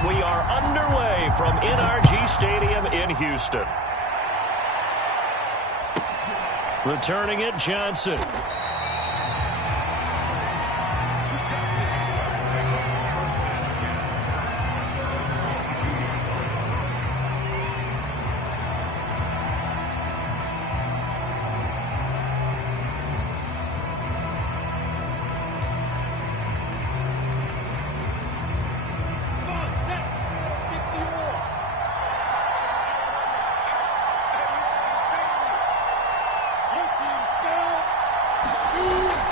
And we are underway from NRG Stadium in Houston. Returning it, Johnson.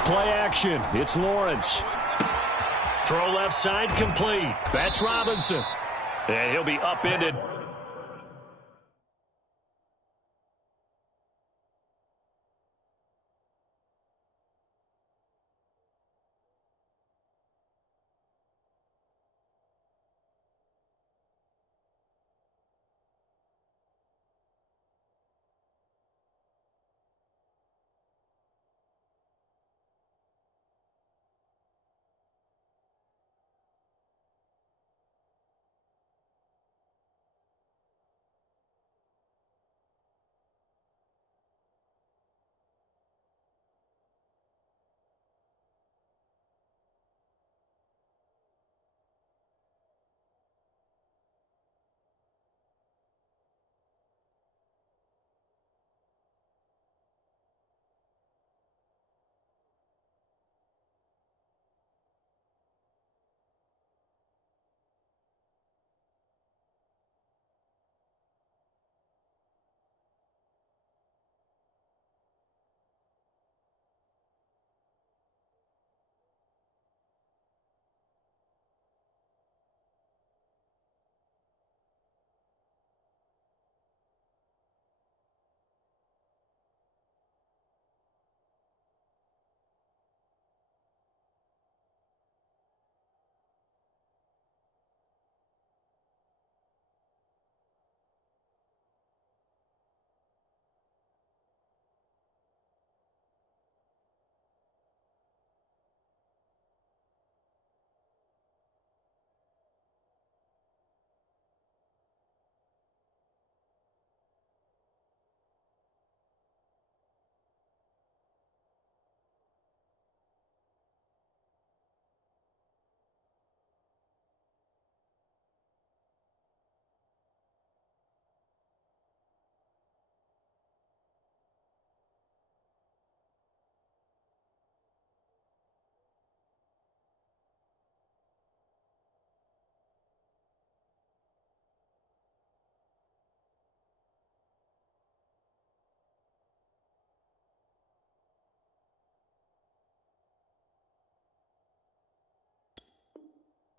Play action. It's Lawrence. Throw left side complete. That's Robinson. And he'll be upended.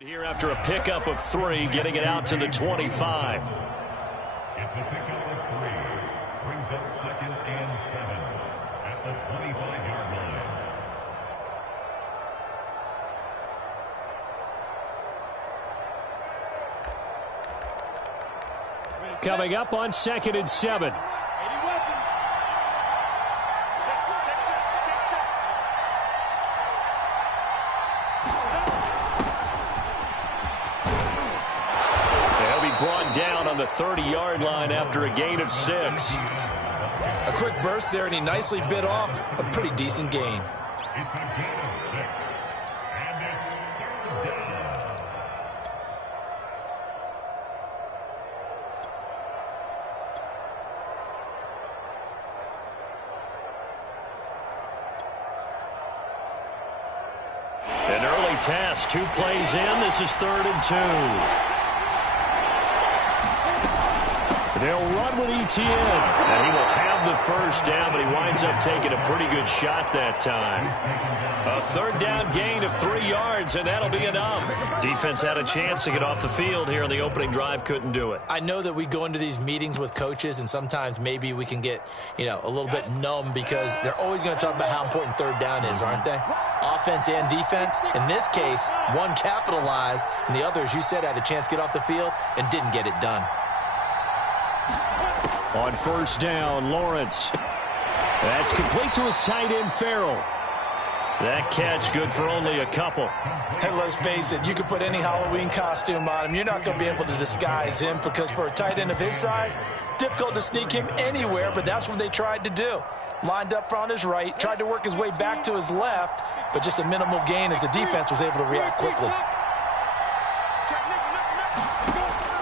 Here after a pickup of 3, getting it out to the 25. It's a pickup of 3. Brings up 2nd and 7 at the 25-yard line. Coming up on 2nd and 7. Brought down on the 30-yard line after a gain of 6. A quick burst there, and he nicely bit off a pretty decent gain. It's a gain of 6, and it's 3rd down. An early test, 2 plays in. This is 3rd and 2. They'll run with Etienne, and he will have the first down, but he winds up taking a pretty good shot that time. A 3rd down gain of 3 yards, and that'll be enough. Defense had a chance to get off the field here on the opening drive, couldn't do it. I know that we go into these meetings with coaches, and sometimes maybe we can get, a little bit numb because they're always going to talk about how important 3rd down is, aren't they? Offense and defense. In this case, one capitalized, and the other, as you said, had a chance to get off the field and didn't get it done. On 1st down, Lawrence. That's complete to his tight end, Farrell. That catch good for only a couple. And let's face it, you can put any Halloween costume on him. You're not going to be able to disguise him because for a tight end of his size, difficult to sneak him anywhere, but that's what they tried to do. Lined up on his right, tried to work his way back to his left, but just a minimal gain as the defense was able to react quickly.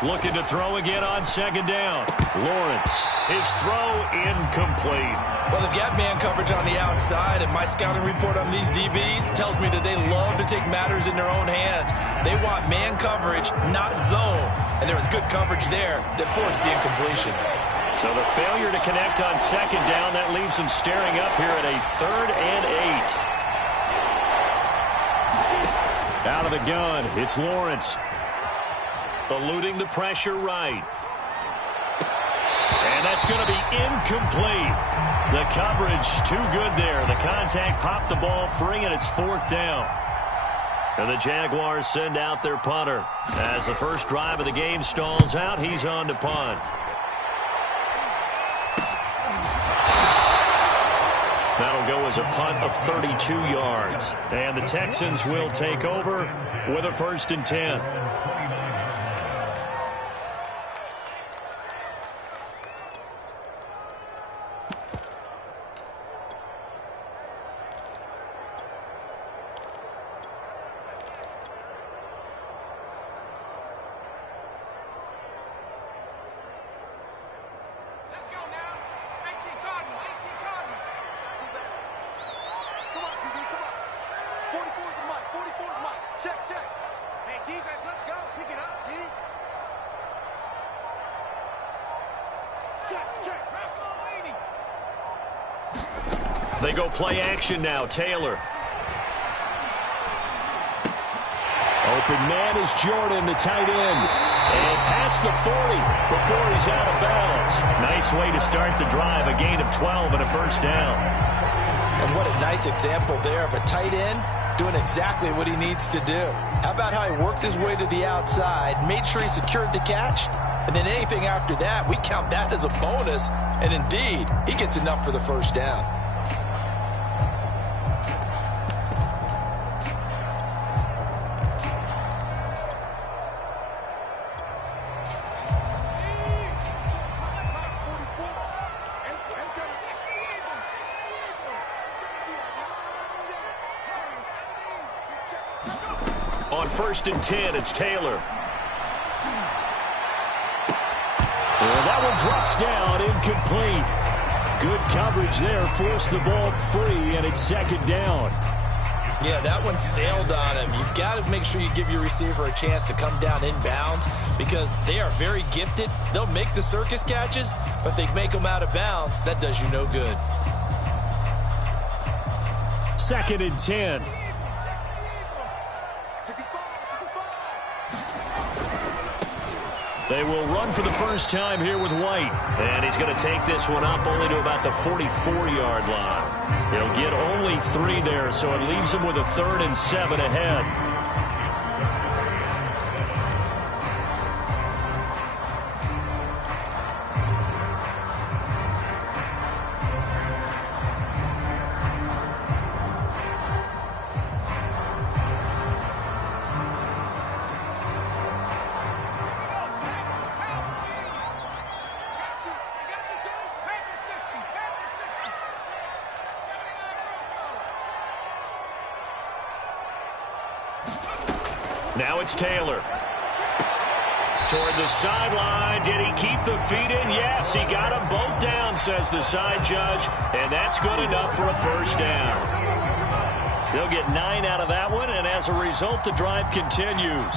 Looking to throw again on second down. Lawrence, his throw incomplete. Well, they've got man coverage on the outside, and my scouting report on these DBs tells me that they love to take matters in their own hands. They want man coverage, not zone. And there was good coverage there that forced the incompletion. So the failure to connect on second down, that leaves him staring up here at a 3rd and 8. Out of the gun, it's Lawrence. Eluding the pressure right. And that's going to be incomplete. The coverage too good there. The contact popped the ball free, and it's 4th down. And the Jaguars send out their punter. As the first drive of the game stalls out, he's on to punt. That'll go as a punt of 32 yards. And the Texans will take over with a 1st and 10. They go play action now. Taylor. Open man is Jordan, the tight end. And past the 40 before he's out of bounds. Nice way to start the drive. A gain of 12 and a 1st down. And what a nice example there of a tight end doing exactly what he needs to do. How about how he worked his way to the outside, made sure he secured the catch, and then anything after that, we count that as a bonus. And indeed, he gets enough for the 1st down. On 1st and 10, it's Taylor. Well, that one drops down, incomplete. Good coverage there, forced the ball free, and it's 2nd down. Yeah, that one sailed on him. You've got to make sure you give your receiver a chance to come down inbounds because they are very gifted. They'll make the circus catches, but they make them out of bounds. That does you no good. 2nd and 10. They will run for the first time here with White. And he's going to take this one up only to about the 44-yard line. He'll get only 3 there, so it leaves him with a 3rd and 7 ahead. Now it's Taylor. Toward the sideline. Did he keep the feet in? Yes, he got them both down, says the side judge. And that's good enough for a 1st down. They'll get 9 out of that one, and as a result, the drive continues.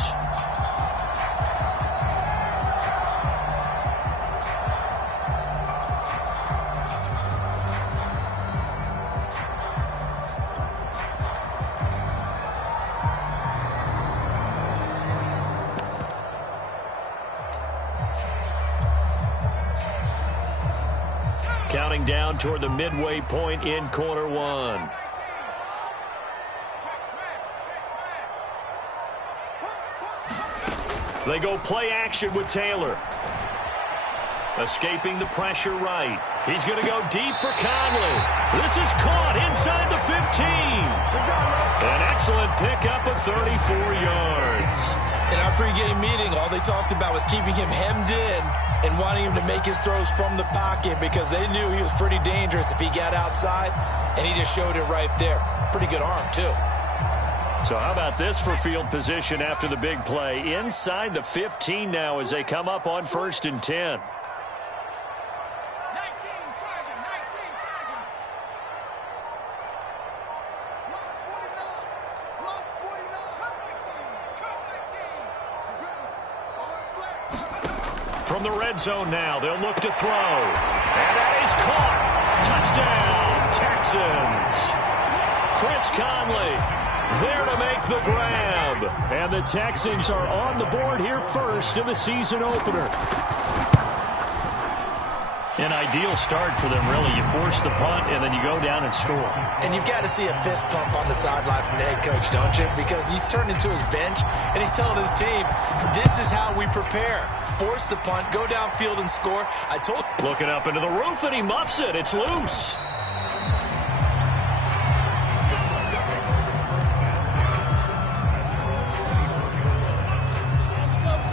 Counting down toward the midway point in quarter 1. They go play action with Taylor. Escaping the pressure right. He's going to go deep for Conley. This is caught inside the 15. An excellent pickup of 34 yards. In our pregame meeting, all they talked about was keeping him hemmed in and wanting him to make his throws from the pocket because they knew he was pretty dangerous if he got outside, and he just showed it right there. Pretty good arm, too. So how about this for field position after the big play? Inside the 15 now as they come up on 1st and 10. From the red zone now, they'll look to throw. And that is caught. Touchdown, Texans. Chris Conley there to make the grab. And the Texans are on the board here first in the season opener. An ideal start for them, really. You force the punt, and then you go down and score. And you've got to see a fist pump on the sideline from the head coach, don't you? Because he's turned into his bench, and he's telling his team, this is how we prepare. Force the punt, go downfield and score. I told you. Looking up into the roof, and he muffs it. It's loose.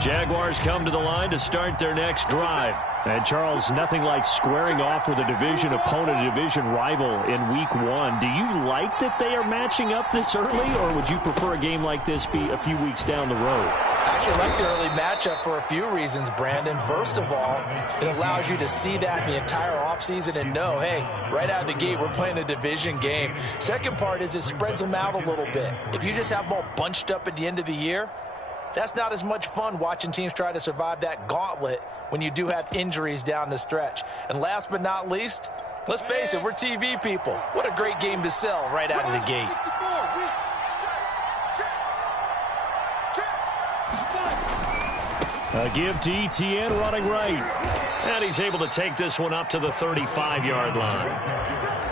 Jaguars come to the line to start their next drive. And, Charles, nothing like squaring off with a division opponent, a division rival in Week 1. Do you like that they are matching up this early, or would you prefer a game like this be a few weeks down the road? I actually like the early matchup for a few reasons, Brandon. First of all, it allows you to see that the entire offseason and know, hey, right out of the gate, we're playing a division game. Second part is it spreads them out a little bit. If you just have them all bunched up at the end of the year, that's not as much fun watching teams try to survive that gauntlet when you do have injuries down the stretch. And last but not least, let's face it, we're TV people. What a great game to sell right out of the gate. A give to Etienne running right. And he's able to take this one up to the 35-yard line.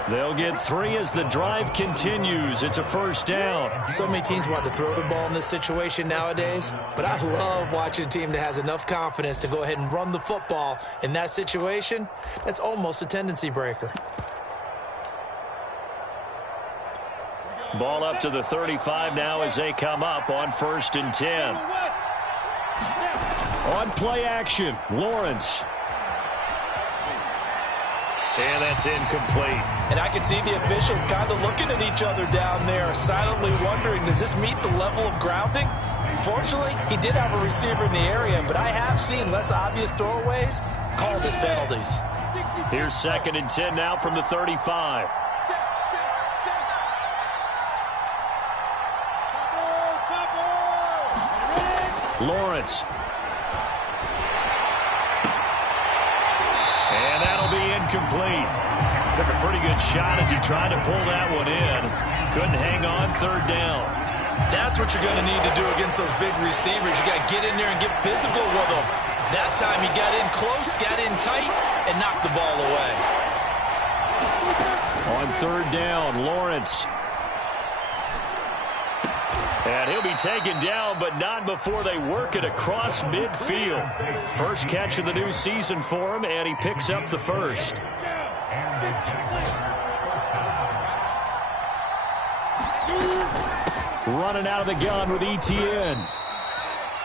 They'll get 3 as the drive continues. It's a first down. So many teams want to throw the ball in this situation nowadays, but I love watching a team that has enough confidence to go ahead and run the football in that situation. That's almost a tendency breaker. Ball up to the 35 now as they come up on 1st and 10. On play action, Lawrence. And that's incomplete. And I can see the officials kind of looking at each other down there, silently wondering, does this meet the level of grounding? Fortunately, he did have a receiver in the area, but I have seen less obvious throwaways called as penalties. Here's 2nd and 10 now from the 35. Lawrence. And that'll be incomplete. Took a pretty good shot as he tried to pull that one in. Couldn't hang on 3rd down. That's what you're going to need to do against those big receivers. You got to get in there and get physical with them. That time he got in close, got in tight, and knocked the ball away. On 3rd down, Lawrence. And he'll be taken down, but not before they work it across midfield. First catch of the new season for him, and he picks up the first. Running out of the gun with Etienne.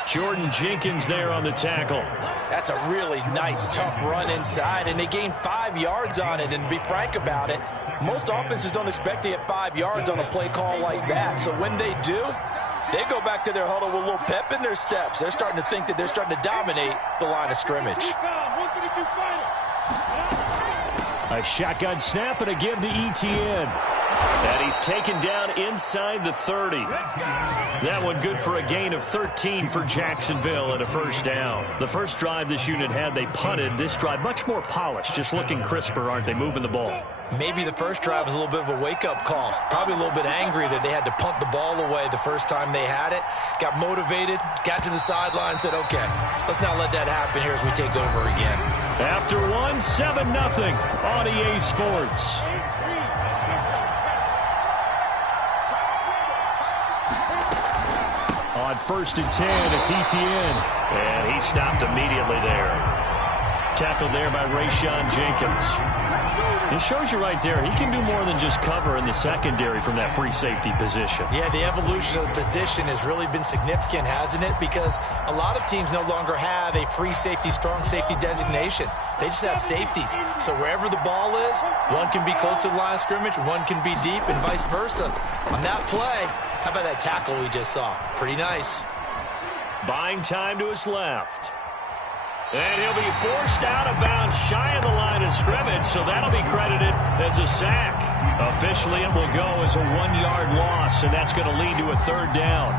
Jordan Jenkins there on the tackle. That's a really nice, tough run inside, and they gained 5 yards on it. And to be frank about it, most offenses don't expect to get 5 yards on a play call like that. So when they do, they go back to their huddle with a little pep in their steps. They're starting to think that they're starting to dominate the line of scrimmage. A shotgun snap and a give to Etienne. And he's taken down inside the 30. That one good for a gain of 13 for Jacksonville and a first down. The first drive this unit had, they punted. This drive much more polished, just looking crisper, aren't they, moving the ball? Maybe the first drive was a little bit of a wake-up call. Probably a little bit angry that they had to punt the ball away the first time they had it. Got motivated, got to the sideline, said, okay, let's not let that happen here as we take over again. After 7-0 on EA Sports. On 1st and 10, it's Etienne. And he stopped immediately there. tackled there by Rayshawn Jenkins. It shows you right there, he can do more than just cover in the secondary from that free safety position. Yeah, the evolution of the position has really been significant, hasn't it? Because a lot of teams no longer have a free safety, strong safety designation. They just have safeties. So wherever the ball is, one can be close to the line of scrimmage, one can be deep, and vice versa. On that play, how about that tackle we just saw? Pretty nice. Buying time to his left. And he'll be forced out of bounds shy of the line of scrimmage, so that'll be credited as a sack. Officially, it will go as a 1-yard loss, and that's going to lead to a third down.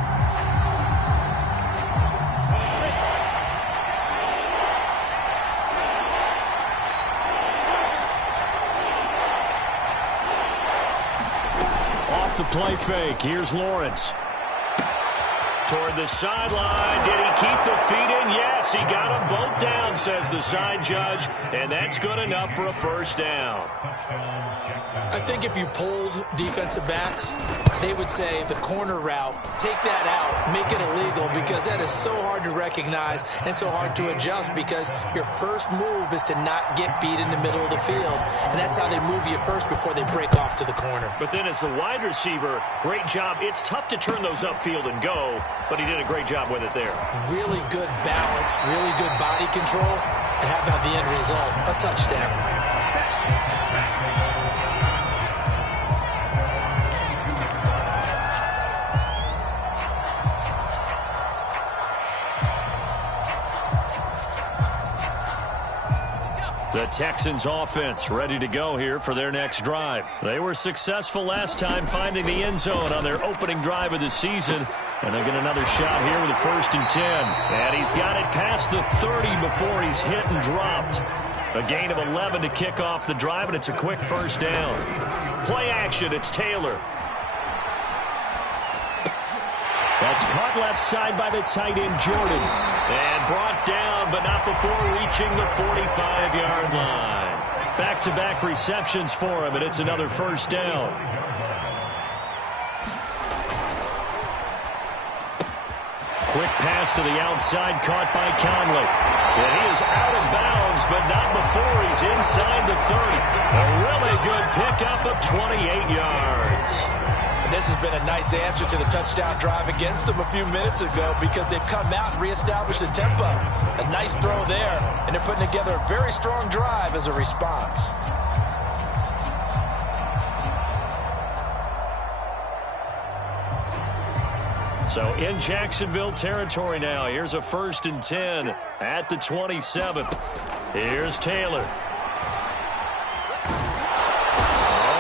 Off the play fake, here's Lawrence. Toward the sideline. Did he keep the feet in? Yes, he got them both down, says the side judge, and that's good enough for a first down. I think if you polled defensive backs, they would say the corner route, take that out, make it illegal, because that is so hard to recognize and so hard to adjust, because your first move is to not get beat in the middle of the field, and that's how they move you first before they break off to the corner. But then as the wide receiver, great job. It's tough to turn those upfield and go, but he did a great job with it there. Really good balance, really good body control, and how about the end result? A touchdown. The Texans offense ready to go here for their next drive. They were successful last time finding the end zone on their opening drive of the season. And they get another shot here with a 1st and 10. And he's got it past the 30 before he's hit and dropped. A gain of 11 to kick off the drive, and it's a quick first down. Play action, it's Taylor. That's caught left side by the tight end, Jordan. And brought down, but not before reaching the 45-yard line. Back-to-back receptions for him, and it's another first down. Quick pass to the outside, caught by Conley. And he is out of bounds, but not before he's inside the 30. A really good pickup of 28 yards. This has been a nice answer to the touchdown drive against them a few minutes ago, because they've come out and reestablished the tempo. A nice throw there, and they're putting together a very strong drive as a response. So in Jacksonville territory now. Here's a 1st and 10 at the 27. Here's Taylor.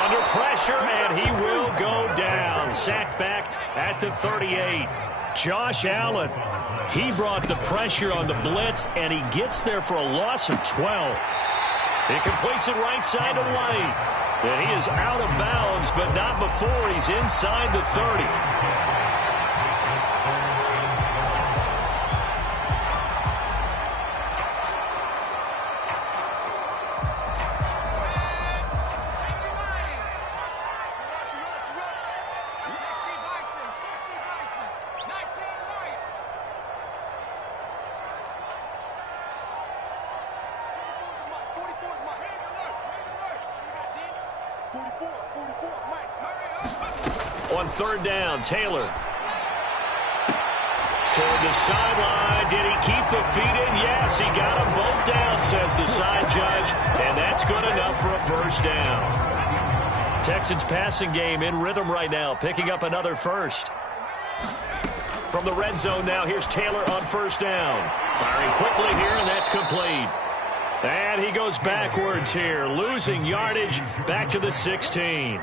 Under pressure, and he will go down. Sacked back at the 38. Josh Allen, he brought the pressure on the blitz, and he gets there for a loss of 12. He completes it right side to White. And he is out of bounds, but not before he's inside the 30. On 3rd down, Taylor. Toward the sideline. Did he keep the feet in? Yes, he got them both down, says the side judge. And that's good enough for a first down. Texans passing game in rhythm right now, picking up another first. From the red zone now, here's Taylor on 1st down. Firing quickly here, and that's complete. And he goes backwards here, losing yardage back to the 16.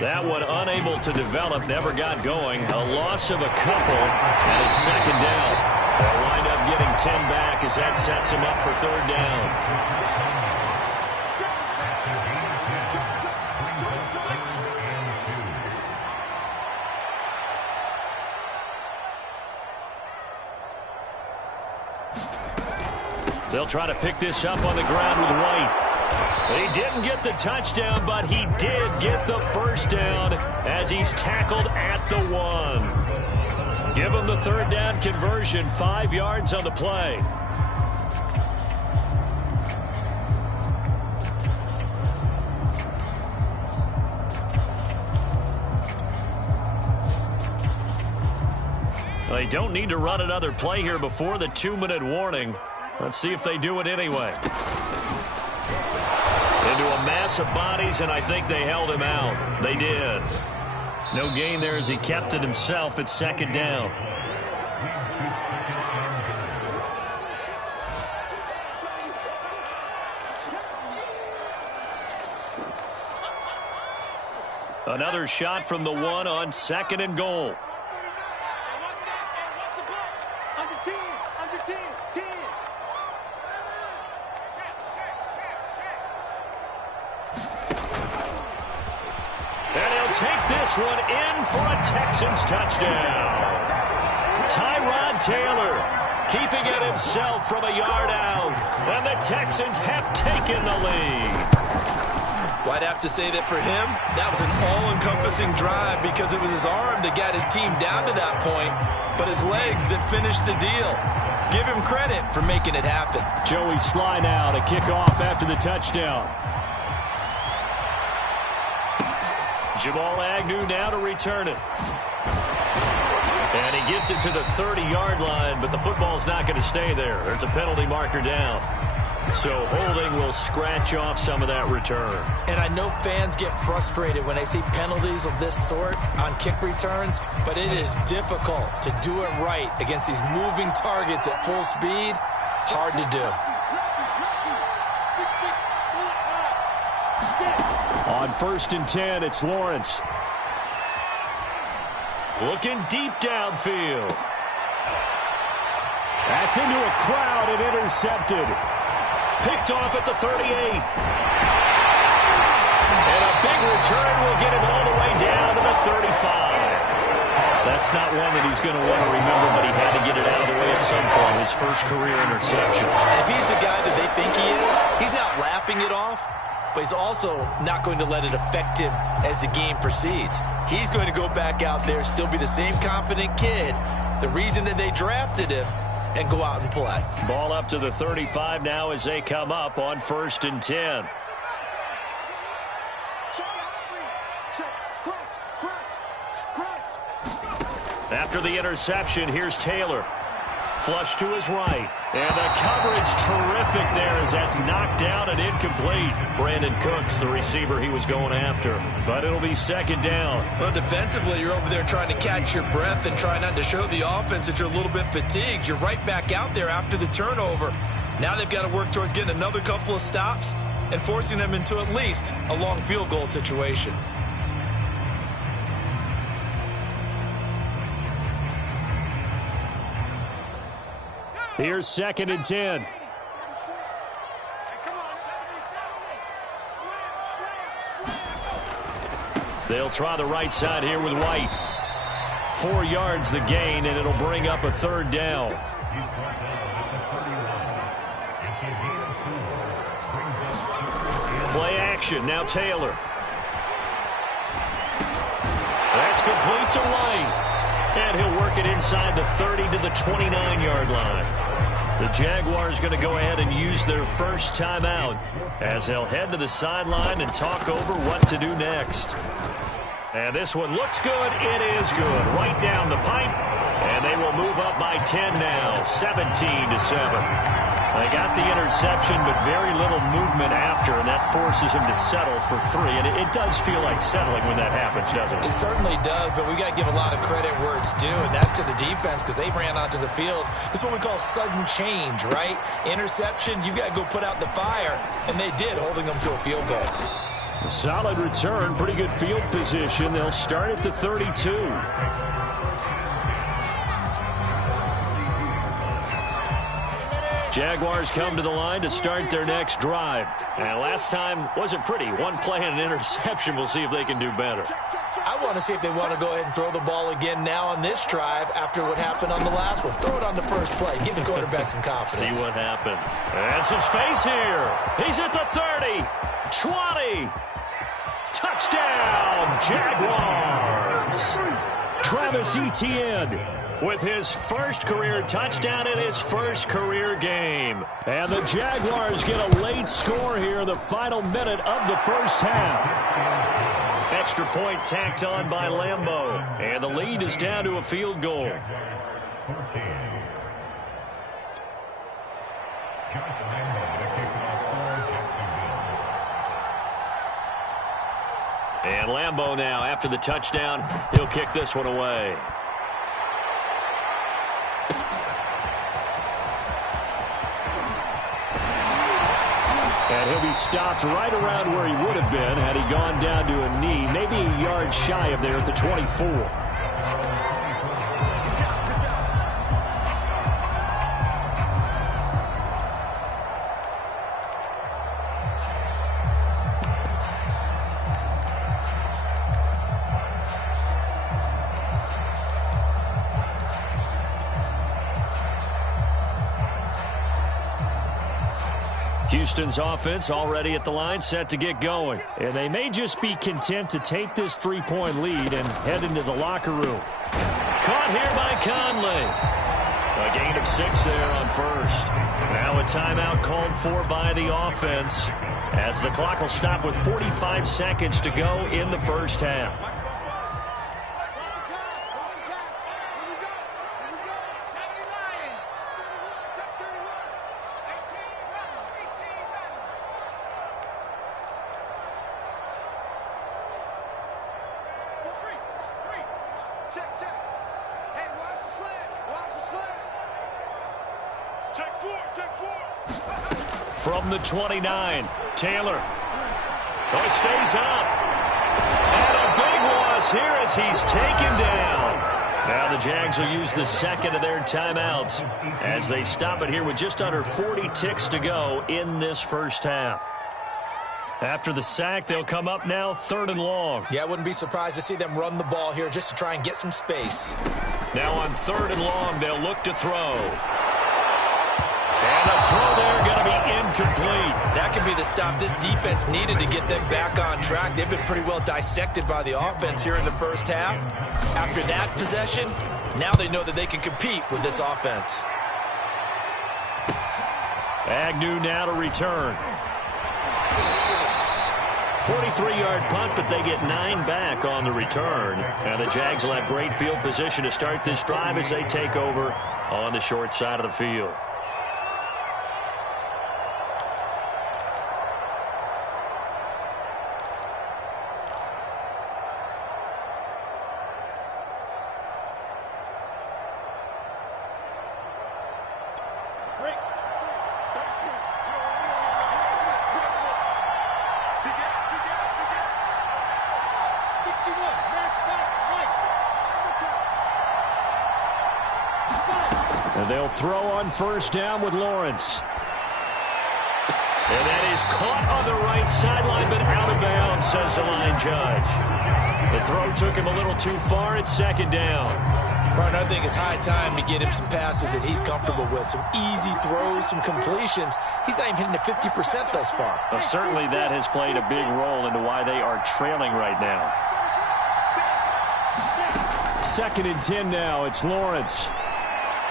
That one unable to develop, never got going. A loss of a couple, and it's 2nd down. They'll wind up getting 10 back as that sets him up for 3rd down. They'll try to pick this up on the ground with White. He didn't get the touchdown, but he did get the first down as he's tackled at the 1. Give him the 3rd down conversion, 5 yards on the play. They don't need to run another play here before the 2-minute warning. Let's see if they do it anyway. Into a mass of bodies, and I think they held him out. They did. No gain there as he kept it himself at 2nd down. Another shot from the 1 on 2nd and goal. And he'll take this one in for a Texans touchdown. Tyrod Taylor keeping it himself from a yard out. And the Texans have taken the lead. Well, I'd have to say that for him, that was an all-encompassing drive because it was his arm that got his team down to that point, but his legs that finished the deal. Give him credit for making it happen. Joey Sly now to kick off after the touchdown. Jamal Agnew now to return it. And he gets it to the 30-yard line, but the football's not going to stay there. There's a penalty marker down. So holding will scratch off some of that return. And I know fans get frustrated when they see penalties of this sort on kick returns, but it is difficult to do it right against these moving targets at full speed. Hard to do. On 1st and 10, it's Lawrence. Looking deep downfield. That's into a crowd and intercepted. Picked off at the 38. And a big return will get him all the way down to the 35. That's not one that he's going to want to remember, but he had to get it out of the way at some point. His first career interception. If he's the guy that they think he is, he's not laughing it off, but he's also not going to let it affect him as the game proceeds. He's going to go back out there, still be the same confident kid, the reason that they drafted him, and go out and play. Ball up to the 35 now as they come up on 1st and 10. After the interception, here's Taylor. Flush to his right. And the coverage terrific there as that's knocked down and incomplete. Brandon Cooks, the receiver he was going after. But it'll be 2nd down. Well, defensively, you're over there trying to catch your breath and try not to show the offense that you're a little bit fatigued. You're right back out there after the turnover. Now they've got to work towards getting another couple of stops and forcing them into at least a long field goal situation. Here's 2nd and 10. They'll try the right side here with White. 4 yards the gain, and it'll bring up a 3rd down. Play action, now Taylor. That's complete to White. And he'll work it inside the 30 to the 29-yard line. The Jaguars going to go ahead and use their first timeout as they'll head to the sideline and talk over what to do next. And this one looks good. It is good. Right down the pipe. And they will move up by 10 now, 17-7. They got the interception, but very little movement after, and that forces them to settle for 3. And it does feel like settling when that happens, doesn't it? It certainly does, but we got to give a lot of credit where it's due, and that's to the defense because they ran onto the field. This is what we call sudden change, right? Interception, you got to go put out the fire, and they did, holding them to a field goal. A solid return, pretty good field position. They'll start at the 32. Jaguars come to the line to start their next drive. And last time wasn't pretty. One play and an interception. We'll see if they can do better. I want to see if they want to go ahead and throw the ball again now on this drive after what happened on the last one. Throw it on the first play. Give the quarterback some confidence. See what happens. And some space here. He's at the 30. 20. Touchdown, Jaguars. Travis Etienne with his first career touchdown in his first career game. And the Jaguars get a late score here in the final minute of the first half. extra point tacked on by Lambeau. And the lead is down to a field goal. And Lambeau now, after the touchdown, he'll kick this one away. And he'll be stopped right around where he would have been had he gone down to a knee, maybe a yard shy of there at the 24. Houston's offense already at the line, set to get going. And they may just be content to take this three-point lead and head into the locker room. Caught here by Conley. A gain of 6 there on first. Now a timeout called for by the offense, as the clock will stop with 45 seconds to go in the first half. From the 29, Taylor. Oh, it stays up. And a big loss here as he's taken down. Now the Jags will use the second of their timeouts as they stop it here with just under 40 ticks to go in this first half. After the sack, they'll come up now 3rd and long. Yeah, I wouldn't be surprised to see them run the ball here just to try and get some space. Now on 3rd and long, they'll look to throw. And a throw there going to be incomplete. That could be the stop this defense needed to get them back on track. They've been pretty well dissected by the offense here in the first half. After that possession, now they know that they can compete with this offense. Agnew now to return. 43-yard punt, but they get 9 back on the return. And the Jags will have great field position to start this drive as they take over on the short side of the field. And they'll throw on first down with Lawrence. And that is caught on the right sideline, but out of bounds, says the line judge. The throw took him a little too far. It's 2nd down. Right, I think it's high time to get him some passes that he's comfortable with. Some easy throws, some completions. He's not even hitting the 50% thus far. Well, certainly that has played a big role into why they are trailing right now. 2nd and 10 now. It's Lawrence.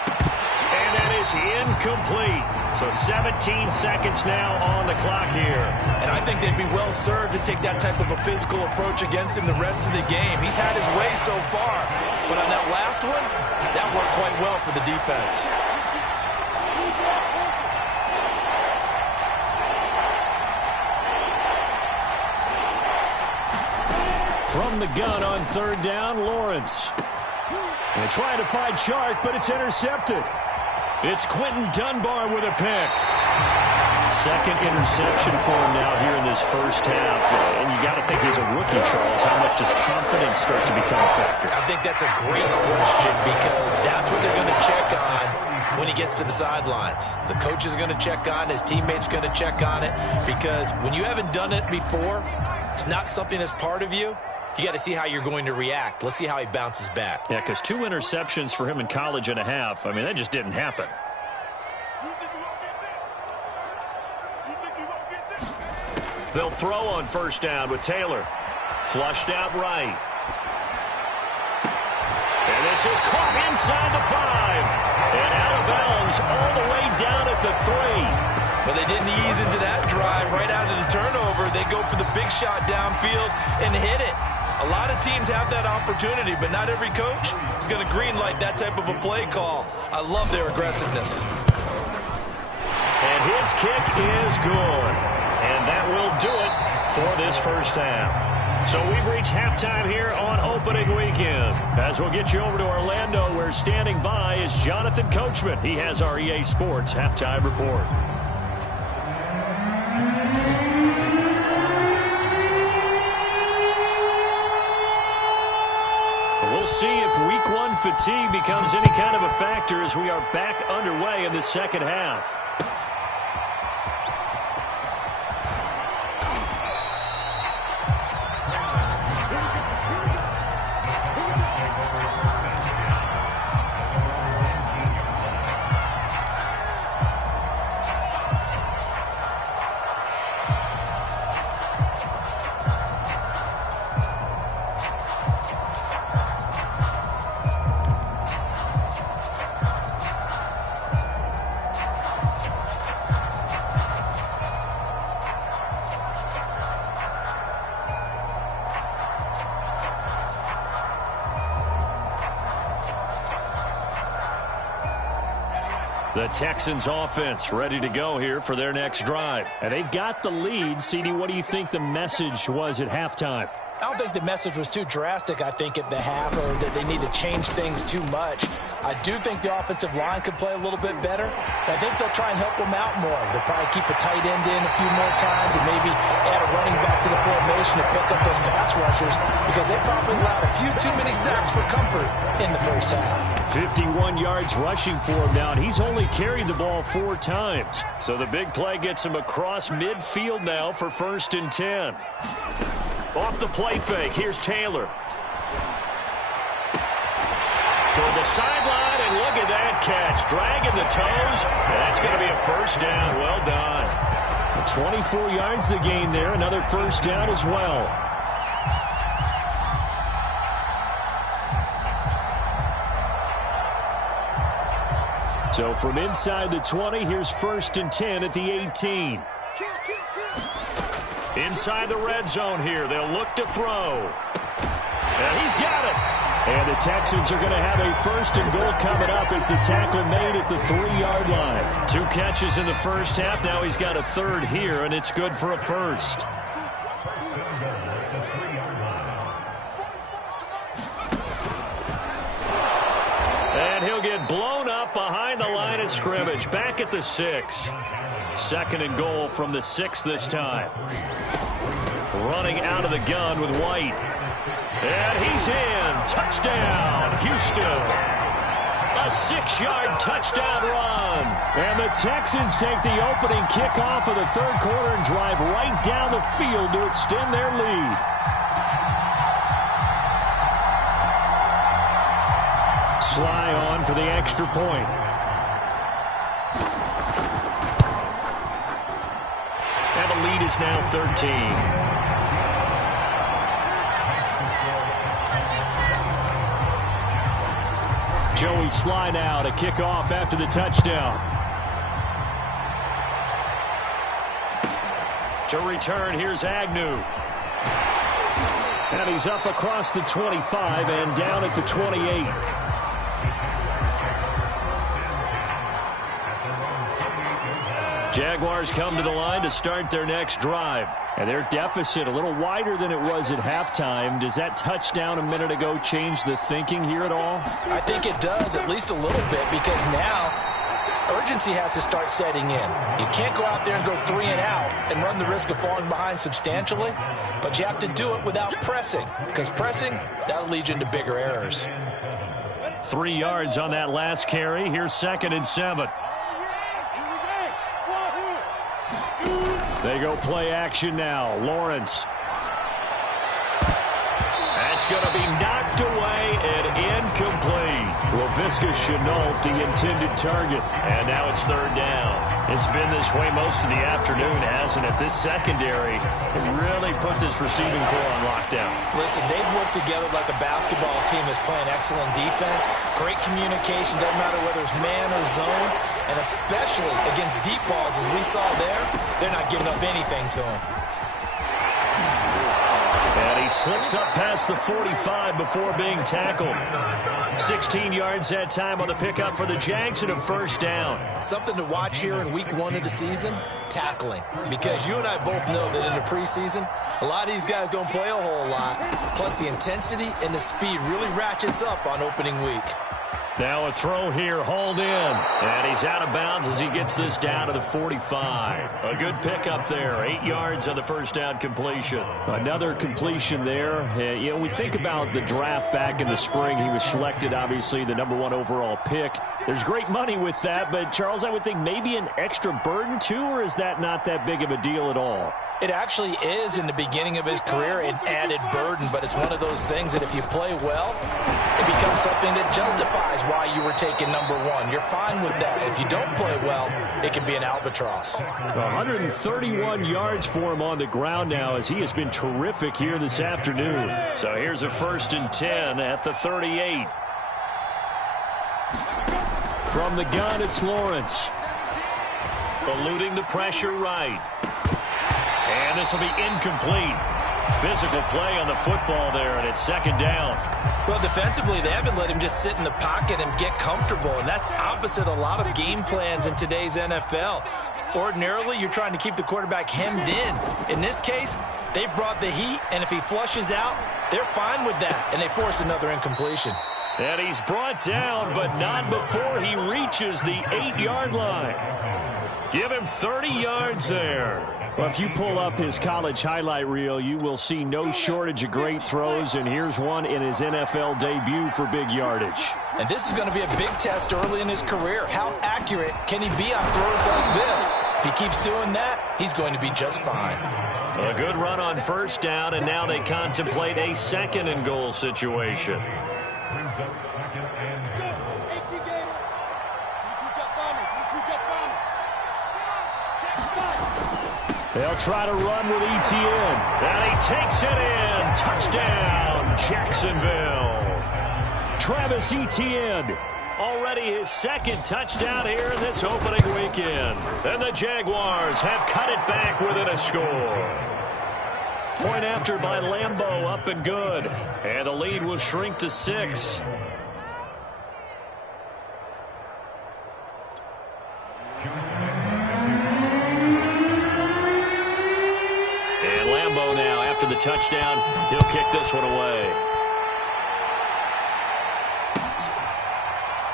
And that is incomplete. So 17 seconds now on the clock here. And I think they'd be well served to take that type of a physical approach against him the rest of the game. He's had his way so far. But on that last one, that worked quite well for the defense. From the gun on 3rd down, Lawrence. And they try to find Chark, but it's intercepted. It's Quentin Dunbar with a pick. 2nd interception for him now here in this first half. And you got to think he's a rookie, Charles. How much does confidence start to become a factor? I think that's a great question because that's what they're going to check on when he gets to the sidelines. The coach is going to check on, his teammates going to check on it, because when you haven't done it before, it's not something that's part of you. You got to see how you're going to react. Let's see how he bounces back. Yeah, because 2 interceptions for him in college and a half. I mean, that just didn't happen. They'll throw on first down with Taylor. Flushed out right. And this is caught inside the 5. And out of bounds all the way down at the 3. But they didn't ease into that drive right out of the turnover. They go for the big shot downfield and hit it. A lot of teams have that opportunity, but not every coach is going to greenlight that type of a play call. I love their aggressiveness. And his kick is good. And that will do it for this first half. So we've reached halftime here on opening weekend. As we'll get you over to Orlando, where standing by is Jonathan Coachman. He has our EA Sports halftime report. We'll see if week one fatigue becomes any kind of a factor as we are back underway in the second half. The Texans offense ready to go here for their next drive. And they've got the lead. CD, what do you think the message was at halftime? I don't think the message was too drastic, I think, at the half, or that they need to change things too much. I do think the offensive line could play a little bit better. I think they'll try and help them out more. They'll probably keep a tight end in a few more times and maybe add a running back to the formation to pick up those pass rushers, because they probably allowed a few too many sacks for comfort in the first half. 51 yards rushing for him now, and he's only carried the ball 4 times. So the big play gets him across midfield now for 1st and 10. Off the play fake, here's Taylor. Toward the sideline, and look at that catch. Dragging the toes, and that's going to be a first down. Well done. 24 yards to gain there, another first down as well. So from inside the 20, here's 1st and 10 at the 18. Inside the red zone here, they'll look to throw. And he's got it. And the Texans are going to have a 1st and goal coming up as the tackle made at the 3-yard line. 2 catches in the first half. Now he's got a 3rd here, and it's good for a 1st. And he'll get blown up behind the line of scrimmage. Back at the 6. 2nd and goal from the 6 this time. Running out of the gun with White. And he's in. Touchdown, Houston. A 6-yard touchdown run. And the Texans take the opening kickoff of the 3rd quarter and drive right down the field to extend their lead. Sly on for the extra point. And the lead is now 13. Joey Sly now to kick off after the touchdown. To return, here's Agnew. And he's up across the 25 and down at the 28. Jaguars come to the line to start their next drive. And their deficit a little wider than it was at halftime. Does that touchdown a minute ago change the thinking here at all? I think it does, at least a little bit, because now urgency has to start setting in. You can't go out there and go 3 and out and run the risk of falling behind substantially, but you have to do it without pressing, because pressing, that'll lead you into bigger errors. 3 yards on that last carry. Here's 2nd and 7. They go play action now. Lawrence. That's going to be knocked away and incomplete. Laviska Shenault, the intended target. And now it's 3rd down. It's been this way most of the afternoon, hasn't it? This secondary really put this receiving corps on lockdown. Listen, they've worked together like a basketball team that's playing excellent defense. Great communication, doesn't matter whether it's man or zone. And especially against deep balls, as we saw there, they're not giving up anything to him. And he he slips up past the 45 before being tackled. 16 yards that time on the pickup for the Jags and a first down. Something to watch here in week 1 of the season, tackling. Because you and I both know that in the preseason, a lot of these guys don't play a whole lot. Plus the intensity and the speed really ratchets up on opening week. Now a throw here, hauled in. And he's out of bounds as he gets this down to the 45. A good pickup there. 8 yards on the first down completion. Another completion there. You know, we think about the draft back in the spring. He was selected, obviously, the #1 overall pick. There's great money with that, but, Charles, I would think maybe an extra burden, too, or is that not that big of a deal at all? It actually is in the beginning of his career an added burden, but it's one of those things that if you play well, it becomes something that justifies why you were taken #1. You're fine with that. If you don't play well, it can be an albatross. 131 yards for him on the ground now as he has been terrific here this afternoon. So here's a 1st and 10 at the 38. From the gun, it's Lawrence. Eluding the pressure right. And this will be incomplete. Physical play on the football there, and it's 2nd down. Well, defensively, they haven't let him just sit in the pocket and get comfortable, and that's opposite a lot of game plans in today's NFL. Ordinarily, you're trying to keep the quarterback hemmed in. In this case, they brought the heat, and if he flushes out, they're fine with that, and they force another incompletion. And he's brought down, but not before he reaches the 8-yard line. Give him 30 yards there. Well, if you pull up his college highlight reel, you will see no shortage of great throws, and here's one in his NFL debut for big yardage. And this is going to be a big test early in his career. How accurate can he be on throws like this? If he keeps doing that, he's going to be just fine. A good run on 1st down, and now they contemplate a 2nd and goal situation. Brings up 2nd and goal. They'll try to run with Etienne. And he takes it in. Touchdown, Jacksonville. Travis Etienne. Already his 2nd touchdown here in this opening weekend. And the Jaguars have cut it back within a score. Point after by Lambeau, up and good. And the lead will shrink to 6. And Lambeau now, after the touchdown, he'll kick this one away.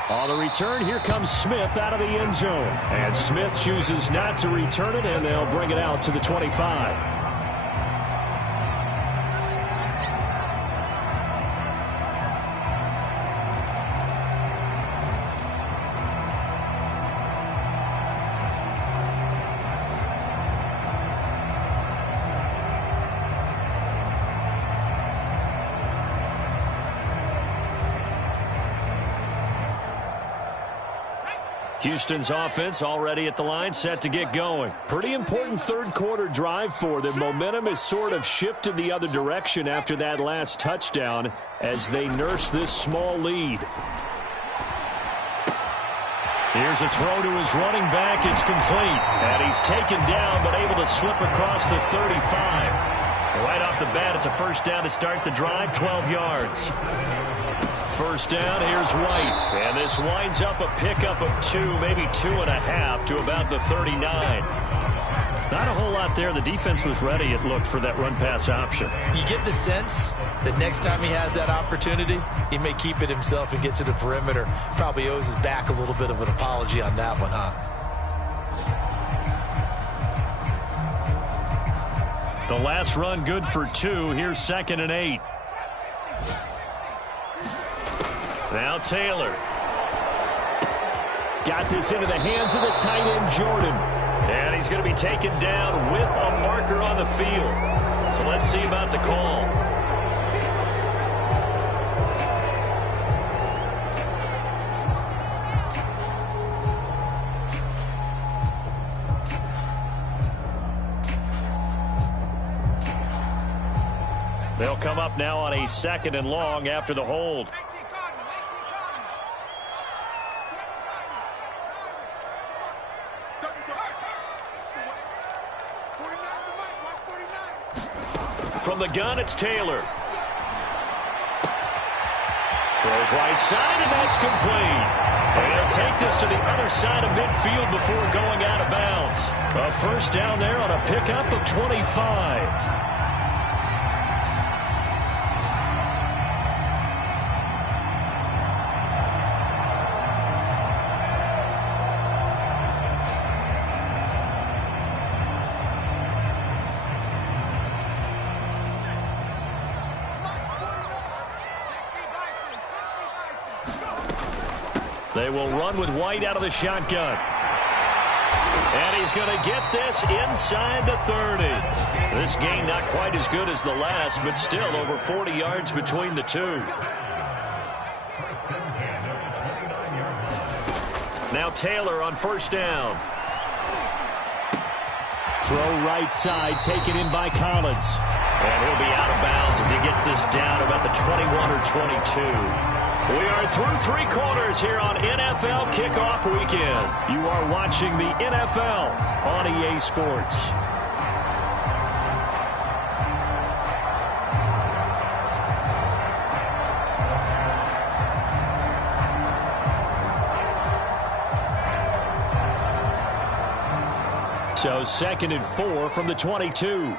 On the return, here comes Smith out of the end zone. And Smith chooses not to return it, and they'll bring it out to the 25. Houston's offense already at the line, set to get going. Pretty important 3rd quarter drive for them. Momentum has sort of shifted the other direction after that last touchdown as they nurse this small lead. Here's a throw to his running back. It's complete. And he's taken down but able to slip across the 35. Right off the bat, it's a 1st down to start the drive, 12 yards. 1st down, here's White. And this winds up a pickup of 2, maybe 2.5 to about the 39. Not a whole lot there. The defense was ready, it looked, for that run-pass option. You get the sense that next time he has that opportunity, he may keep it himself and get to the perimeter. Probably owes his back a little bit of an apology on that one, huh? The last run good for 2. Here's 2nd and 8. Now Taylor. Got this into the hands of the tight end, Jordan. And he's going to be taken down with a marker on the field. So let's see about the call. They'll come up now on a 2nd and long after the hold. from the gun, it's Taylor. Throws right side, and that's complete. And they'll take this to the other side of midfield before going out of bounds. A first down there on a pickup of 25. They will run with White out of the shotgun. And he's going to get this inside the 30. This gain not quite as good as the last, but still over 40 yards between the two. Now Taylor on first down. Throw right side, taken in by Collins. And he'll be out of bounds as he gets this down about the 21 or 22. We are through three quarters here on NFL Kickoff Weekend. You are watching the NFL on EA Sports. So 2nd and 4 from the 22.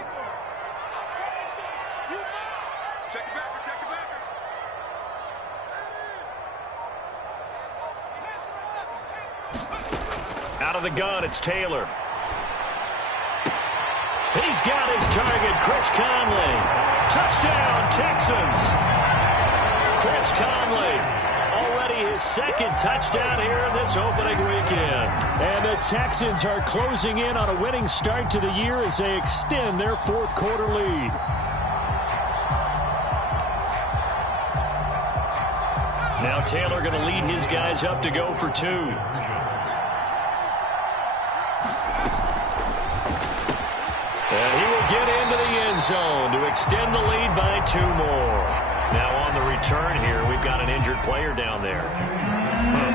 Out of the gun, it's Taylor. He's got his target, Chris Conley. Touchdown, Texans. Chris Conley, already his second touchdown here in this opening weekend. And the Texans are closing in on a winning start to the year as they extend their fourth quarter lead. Now Taylor going to lead his guys up to go for two. And he will get into the end zone to extend the lead by 2 more. Now on the return here, we've got an injured player down there.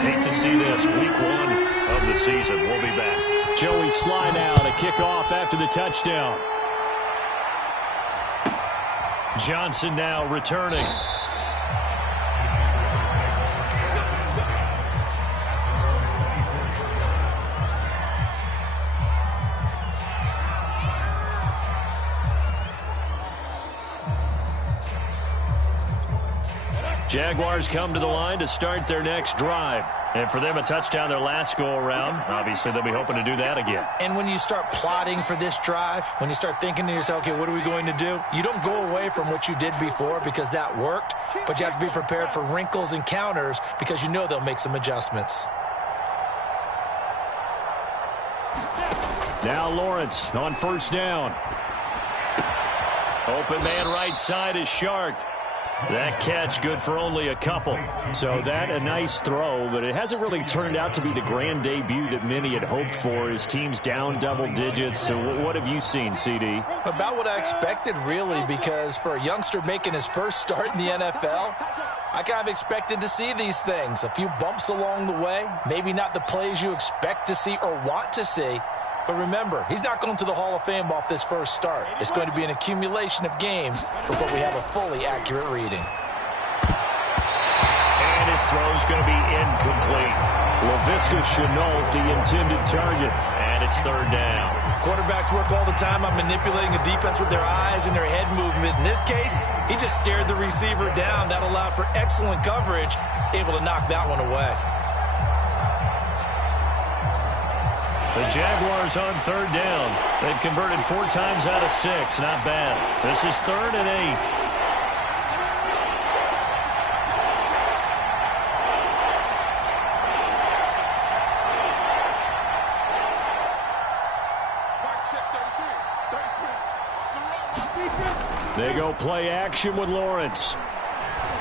Hate to see this. Week 1 of the season. We'll be back. Joey Sly now to kick off after the touchdown. Johnson now returning. Jaguars come to the line to start their next drive. And for them, a touchdown their last go-around. Obviously, they'll be hoping to do that again. And when you start plotting for this drive, when you start thinking to yourself, okay, what are we going to do? You don't go away from what you did before because that worked, but you have to be prepared for wrinkles and counters because you know they'll make some adjustments. Now Lawrence on first down. Open man right side is Shark. That catch good for only a couple. So that a nice throw, but it hasn't really turned out to be the grand debut that many had hoped for. His team's down double digits. So what have you seen, CD? About what I expected, really, because for a youngster making his first start in the NFL, I kind of expected to see these things. A few bumps along the way, maybe not the plays you expect to see or want to see. But remember, he's not going to the Hall of Fame off this first start. It's going to be an accumulation of games before we have a fully accurate reading. And his throw's going to be incomplete. Laviska Shenault, the intended target. And it's third down. Quarterbacks work all the time on manipulating a defense with their eyes and their head movement. In this case, he just stared the receiver down. That allowed for excellent coverage, able to knock that one away. The Jaguars on third down. They've converted 4 times out of 6. Not bad. This is 3rd and 8. They go play action with Lawrence.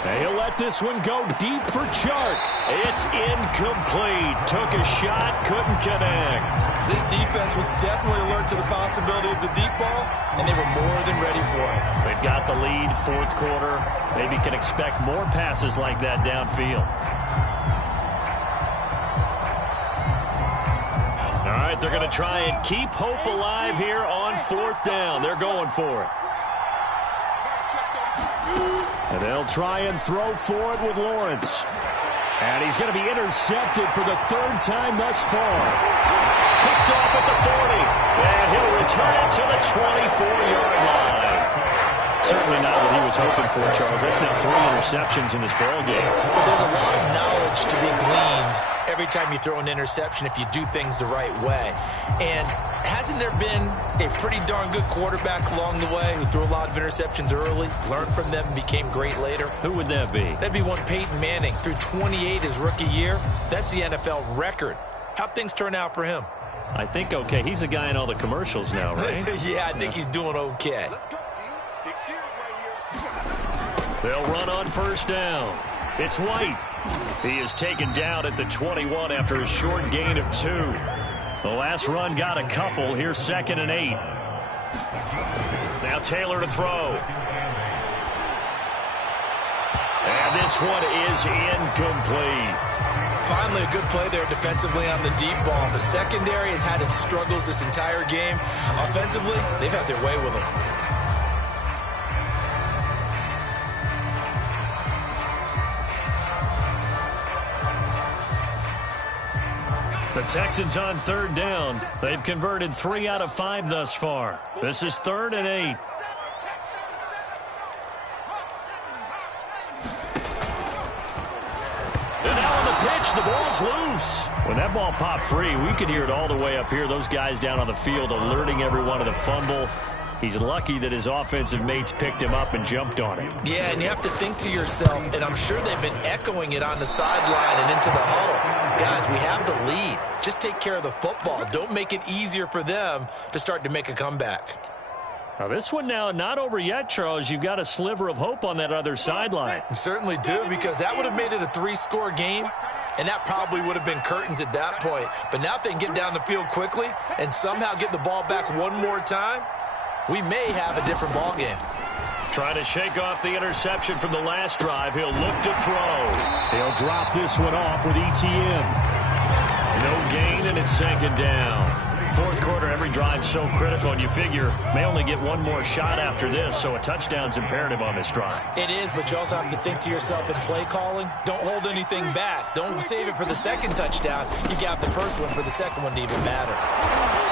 And he'll let this one go deep for Chark. It's incomplete. Took a shot, couldn't connect. This defense was definitely alert to the possibility of the deep ball, and they were more than ready for it. They've got the lead, 4th quarter. Maybe can expect more passes like that downfield. All right, they're going to try and keep hope alive here on 4th down. They're going for it. And they'll try and throw for it with Lawrence. And he's going to be intercepted for the third time thus far. Picked off at the 40. And he'll return it to the 24-yard line. Certainly not what he was hoping for, Charles. That's now 3 interceptions in this ball game. But there's a lot of knowledge to be gleaned every time you throw an interception if you do things the right way. And hasn't there been a pretty darn good quarterback along the way who threw a lot of interceptions early, learned from them, and became great later? Who would that be? That'd be one Peyton Manning. Threw 28 his rookie year. That's the NFL record. How'd things turn out for him? I think okay. He's a guy in all the commercials now, right? Yeah, I think he's doing okay. They'll run on first down. It's White. He is taken down at the 21 after a short gain of 2. The last run got a couple. Here's 2nd and 8. Now Taylor to throw. And this one is incomplete. Finally a good play there defensively on the deep ball. The secondary has had its struggles this entire game. Offensively, they've had their way with them. The Texans on third down. They've converted 3 out of 5 thus far. This is 3rd and 8. And now on the pitch, the ball's loose. When that ball popped free, we could hear it all the way up here. Those guys down on the field alerting everyone of the fumble. He's lucky that his offensive mates picked him up and jumped on it. Yeah, and you have to think to yourself, and I'm sure they've been echoing it on the sideline and into the huddle. Guys, we have the lead. Just take care of the football. Don't make it easier for them to start to make a comeback. Now this one now not over yet, Charles. You've got a sliver of hope on that other sideline. You certainly do, because that would have made it a 3-score game, and that probably would have been curtains at that point. But now if they can get down the field quickly and somehow get the ball back one more time, we may have a different ball game. Trying to shake off the interception from the last drive. He'll look to throw. He'll drop this one off with ETN. No gain, and it's 2nd down. Fourth quarter, every drive so critical, and you figure may only get one more shot after this, so a touchdown's imperative on this drive. It is, but you also have to think to yourself in play calling, don't hold anything back. Don't save it for the second touchdown. You got the first one for the second one to even matter.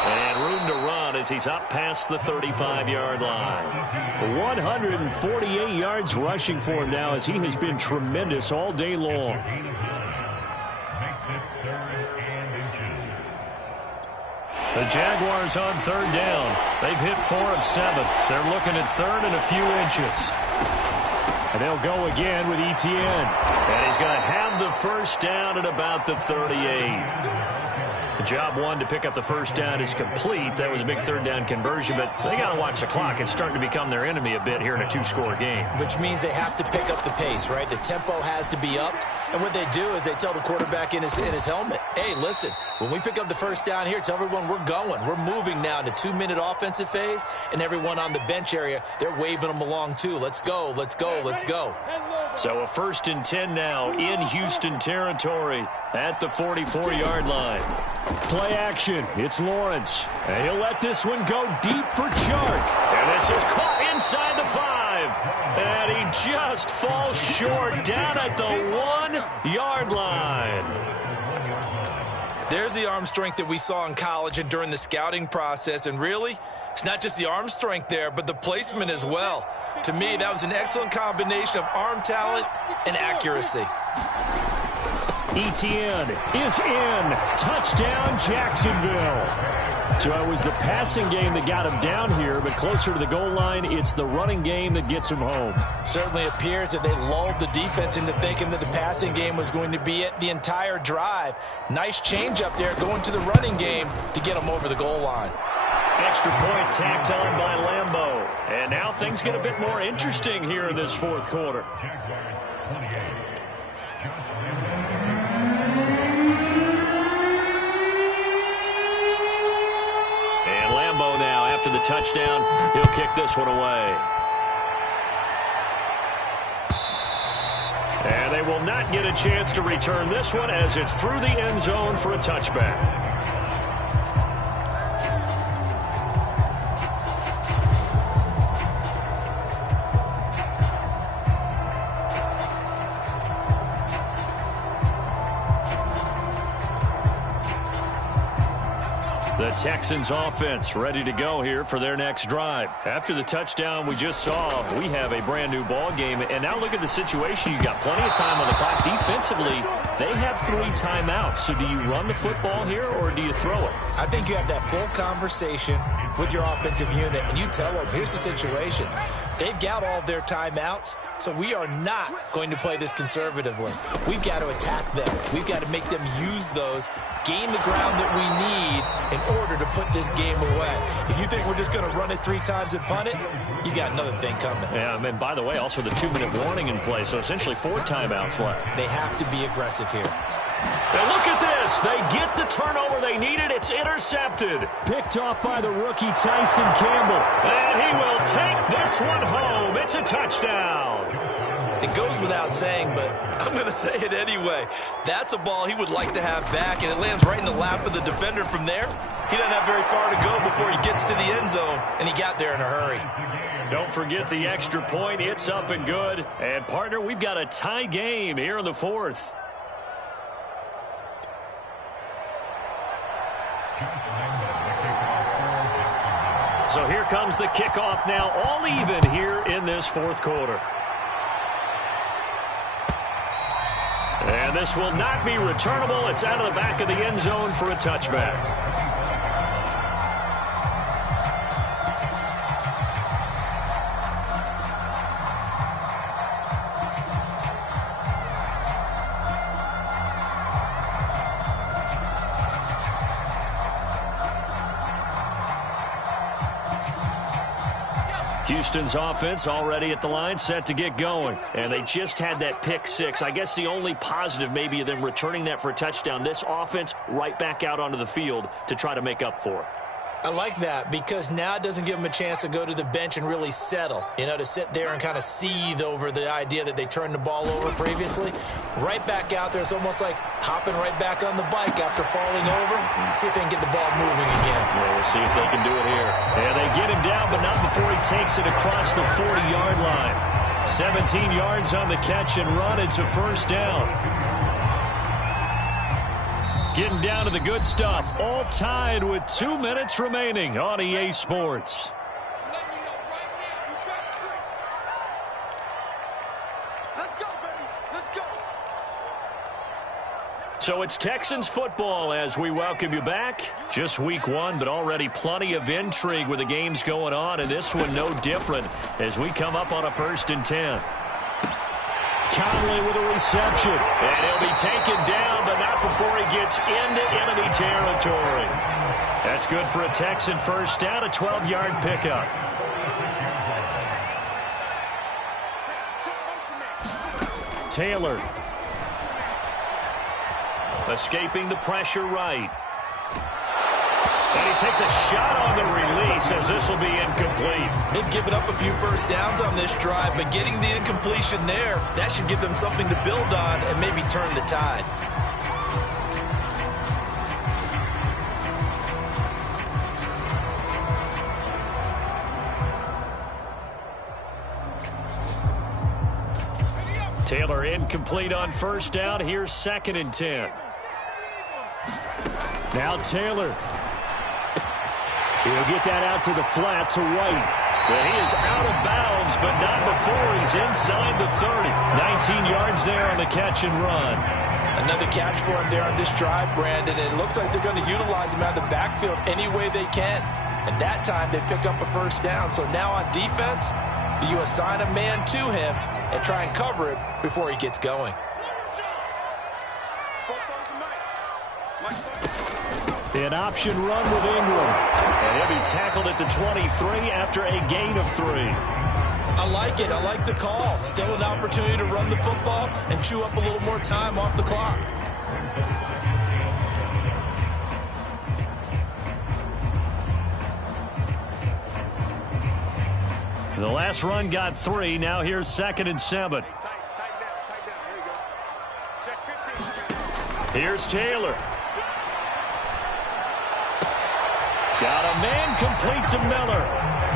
And room to run as he's up past the 35-yard line. 148 yards rushing for him now as he has been tremendous all day long. The Jaguars on third down. They've hit 4 of 7. They're looking at 3rd and a few inches. And they'll go again with ETN. And he's going to have the first down at about the 38. Job 1 to pick up the first down is complete. That was a big third down conversion, but they got to watch the clock. It's starting to become their enemy a bit here in a 2-score game. Which means they have to pick up the pace, right? The tempo has to be upped. And what they do is they tell the quarterback in his helmet, hey, listen, when we pick up the first down here, tell everyone we're going. We're moving now to 2-minute offensive phase, and everyone on the bench area, they're waving them along too. Let's go, let's go, let's go. So a 1st and 10 now in Houston territory at the 44-yard line. Play action. It's Lawrence. And he'll let this one go deep for Chark. And this is caught inside the 5. And he just falls short down at the 1-yard line. There's the arm strength that we saw in college and during the scouting process. And really, it's not just the arm strength there, but the placement as well. To me, that was an excellent combination of arm talent and accuracy. ETN is in. Touchdown, Jacksonville. So it was the passing game that got him down here, but closer to the goal line, it's the running game that gets him home. Certainly appears that they lulled the defense into thinking that the passing game was going to be it the entire drive. Nice change up there going to the running game to get him over the goal line. Extra point tacked on by Lambeau. And now things get a bit more interesting here in this fourth quarter. And Lambeau now, after the touchdown, he'll kick this one away. And they will not get a chance to return this one as it's through the end zone for a touchback. The Texans offense ready to go here for their next drive. After the touchdown we just saw, we have a brand new ball game. And now look at the situation. You've got plenty of time on the clock. Defensively, they have 3 timeouts. So do you run the football here or do you throw it? I think you have that full conversation with your offensive unit, and you tell them, here's the situation. They've got all of their timeouts, so we are not going to play this conservatively. We've got to attack them. We've got to make them use those, gain the ground that we need in order to put this game away. If you think we're just going to run it 3 times and punt it, you got another thing coming. Yeah, and by the way, also the 2-minute warning in play, so essentially 4 timeouts left. They have to be aggressive here. And look at this. They get the turnover they needed. It's intercepted. Picked off by the rookie Tyson Campbell. And he will take this one home. It's a touchdown. It goes without saying, but I'm going to say it anyway. That's a ball he would like to have back, and it lands right in the lap of the defender. From there, he doesn't have very far to go before he gets to the end zone, and he got there in a hurry. Don't forget the extra point. It's up and good. And, partner, we've got a tie game here in the 4th. So here comes the kickoff now, all even here in this 4th quarter. And this will not be returnable. It's out of the back of the end zone for a touchback. Houston's offense already at the line, set to get going. And they just had that pick 6. I guess the only positive maybe of them returning that for a touchdown. This offense right back out onto the field to try to make up for it. I like that because now it doesn't give them a chance to go to the bench and really settle, to sit there and kind of seethe over the idea that they turned the ball over previously. Right back out there, it's almost like hopping right back on the bike after falling over. See if they can get the ball moving again. Yeah, we'll see if they can do it here. And they get him down, but not before he takes it across the 40-yard line. 17 yards on the catch and run. It's a first down. Getting down to the good stuff. All tied with 2 minutes remaining on EA Sports. Let's go, baby. Let's go. So it's Texans football as we welcome you back. Just week 1, but already plenty of intrigue with the games going on, and this one no different as we come up on a 1st and 10. Conley with a reception. And he'll be taken down, but not before he gets into enemy territory. That's good for a Texan first down, a 12-yard pickup. Taylor. Escaping the pressure right. And he takes a shot on the release as this will be incomplete. They've given up a few first downs on this drive, but getting the incompletion there, that should give them something to build on and maybe turn the tide. Taylor incomplete on first down. Here's 2nd and 10. Now Taylor. He'll get that out to the flat to White. But he is out of bounds, but not before he's inside the 30. 19 yards there on the catch and run. Another catch for him there on this drive, Brandon. And it looks like they're going to utilize him out of the backfield any way they can. And that time they pick up a first down. So now on defense, do you assign a man to him and try and cover it before he gets going? An option run with Ingram. And he'll be tackled at the 23 after a gain of 3. I like it. I like the call. Still an opportunity to run the football and chew up a little more time off the clock. The last run got 3. Now here's 2nd and 7. Here's Taylor. Got a man complete to Miller.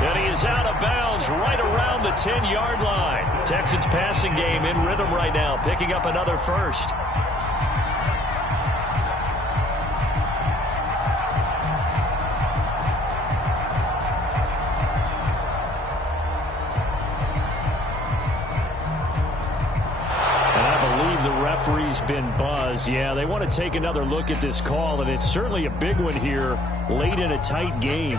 And he is out of bounds right around the 10-yard line. Texans passing game in rhythm right now, picking up another first. been buzzed. Yeah, they want to take another look at this call, and it's certainly a big one here late in a tight game.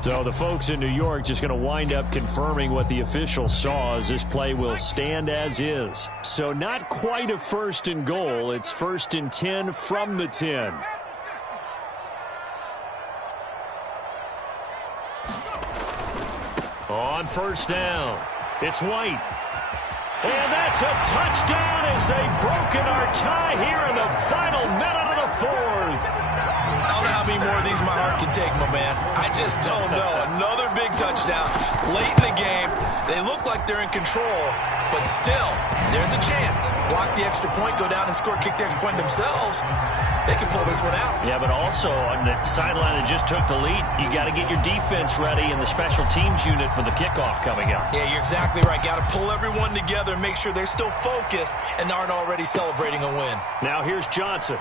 So the folks in New York just going to wind up confirming what the official saw, as this play will stand as is. So not quite a 1st and goal. It's 1st and 10 from the 10. On 1st down, it's White. And that's a touchdown as they've broken our tie here in the final minute of the 4th. I don't know how many more of these my heart can take, my man. I just don't know. Another big touchdown late in the game. They look like they're in control, but still, there's a chance. Block the extra point, go down and score, kick the extra point themselves. They can pull this one out. Yeah, but also on the sideline that just took the lead, you got to get your defense ready and the special teams unit for the kickoff coming up. Yeah, you're exactly right. Got to pull everyone together and make sure they're still focused and aren't already celebrating a win. Now here's Johnson.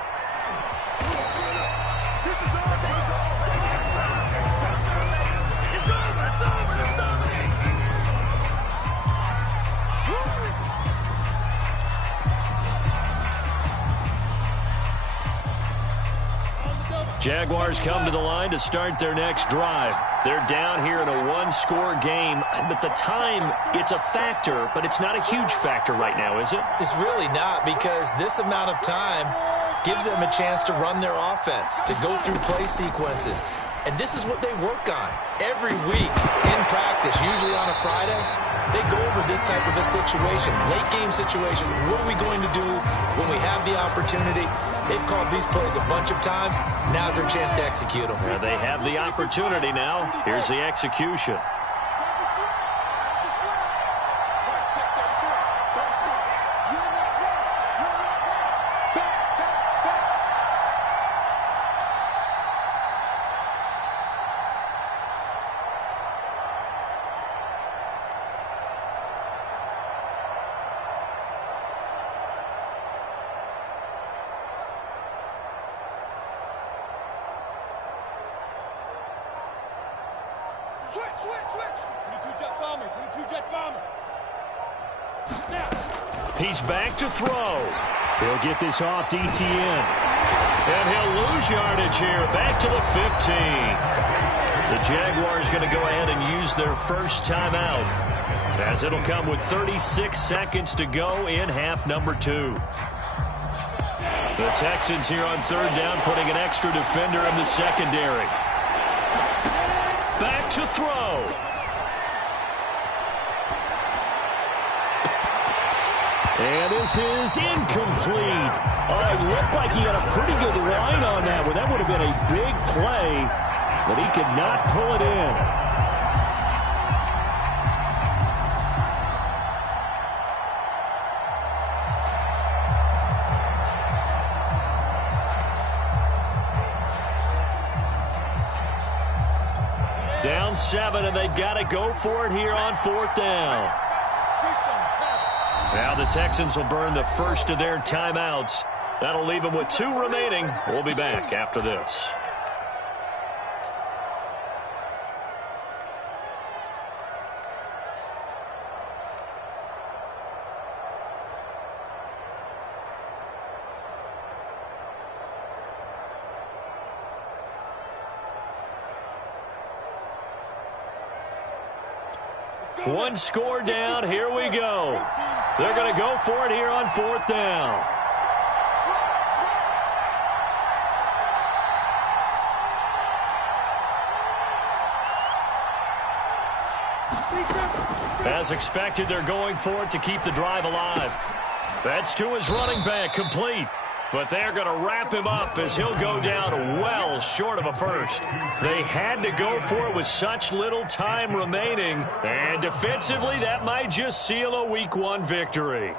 Jaguars come to the line to start their next drive. They're down here in a one-score game, but the time, it's a factor, but it's not a huge factor right now, is it? It's really not, because this amount of time gives them a chance to run their offense, to go through play sequences. And this is what they work on every week in practice, usually on a Friday. They go over this type of a situation, late game situation. What are we going to do when we have the opportunity? They've called these plays a bunch of times. Now's their chance to execute them. Well, they have the opportunity now. Here's the execution. He's back to throw. He'll get this off to Etienne. And he'll lose yardage here. Back to the 15. The Jaguars going to go ahead and use their first timeout, as it'll come with 36 seconds to go in half number 2. The Texans here on 3rd down, putting an extra defender in the secondary. Back to throw. And this is incomplete. Oh, it looked like he had a pretty good line on that one. That would have been a big play, but he could not pull it in. Down 7, and they've got to go for it here on 4th down. Now the Texans will burn the first of their timeouts. That'll leave them with 2 remaining. We'll be back after this. One score down. Here we go. They're going to go for it here on 4th down. As expected, they're going for it to keep the drive alive. That's to his running back, complete. But they're going to wrap him up as he'll go down well short of a first. They had to go for it with such little time remaining. And defensively, that might just seal a Week 1 victory.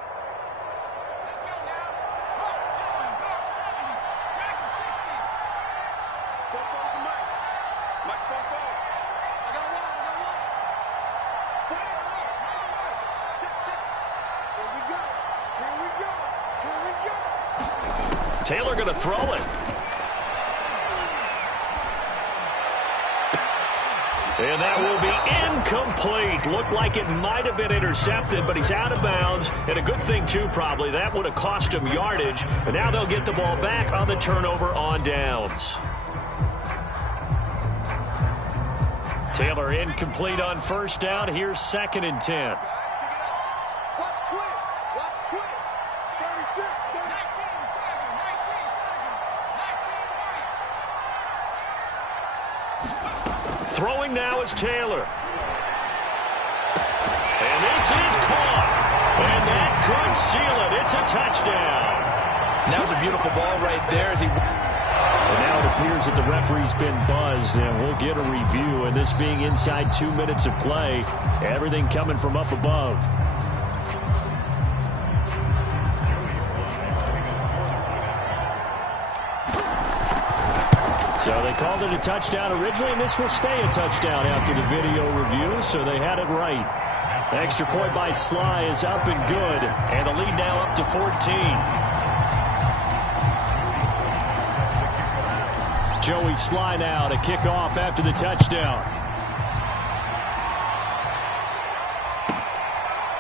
Taylor going to throw it. And that will be incomplete. Looked like it might have been intercepted, but he's out of bounds. And a good thing, too, probably. That would have cost him yardage. And now they'll get the ball back on the turnover on downs. Taylor incomplete on first down. Here's 2nd and 10. Watch twist. Watch twist. 36, 30. Throwing now is Taylor. And this is caught. And that could seal it. It's a touchdown. And that was a beautiful ball right there as he... And now it appears that the referee's been buzzed, and we'll get a review. And this being inside 2 minutes of play, everything coming from up above. So they called it a touchdown originally, and this will stay a touchdown after the video review, so they had it right. The extra point by Sly is up and good, and the lead now up to 14. Joey Sly now to kick off after the touchdown.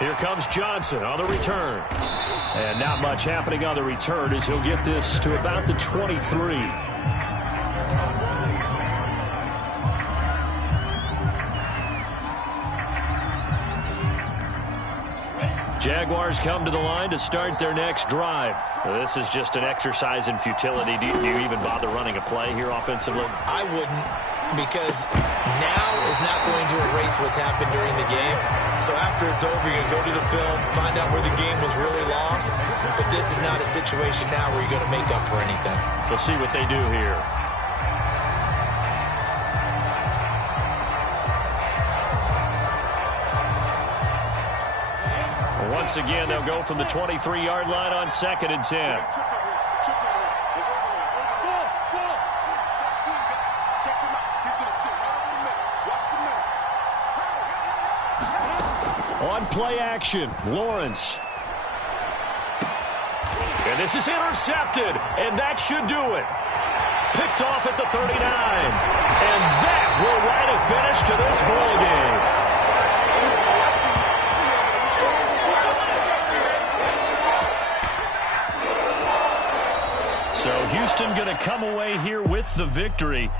Here comes Johnson on the return. And not much happening on the return as he'll get this to about the 23. Jaguars come to the line to start their next drive. This is just an exercise in futility. Do you even bother running a play here offensively? I wouldn't, because now is not going to erase what's happened during the game. So after it's over, you're going to go to the film, find out where the game was really lost. But this is not a situation now where you're going to make up for anything. We'll see what they do here. Once again, they'll go from the 23-yard line on 2nd and 10. On play action, Lawrence. And this is intercepted, and that should do it. Picked off at the 39. And that will write a finish to this ball game. So Houston going to come away here with the victory.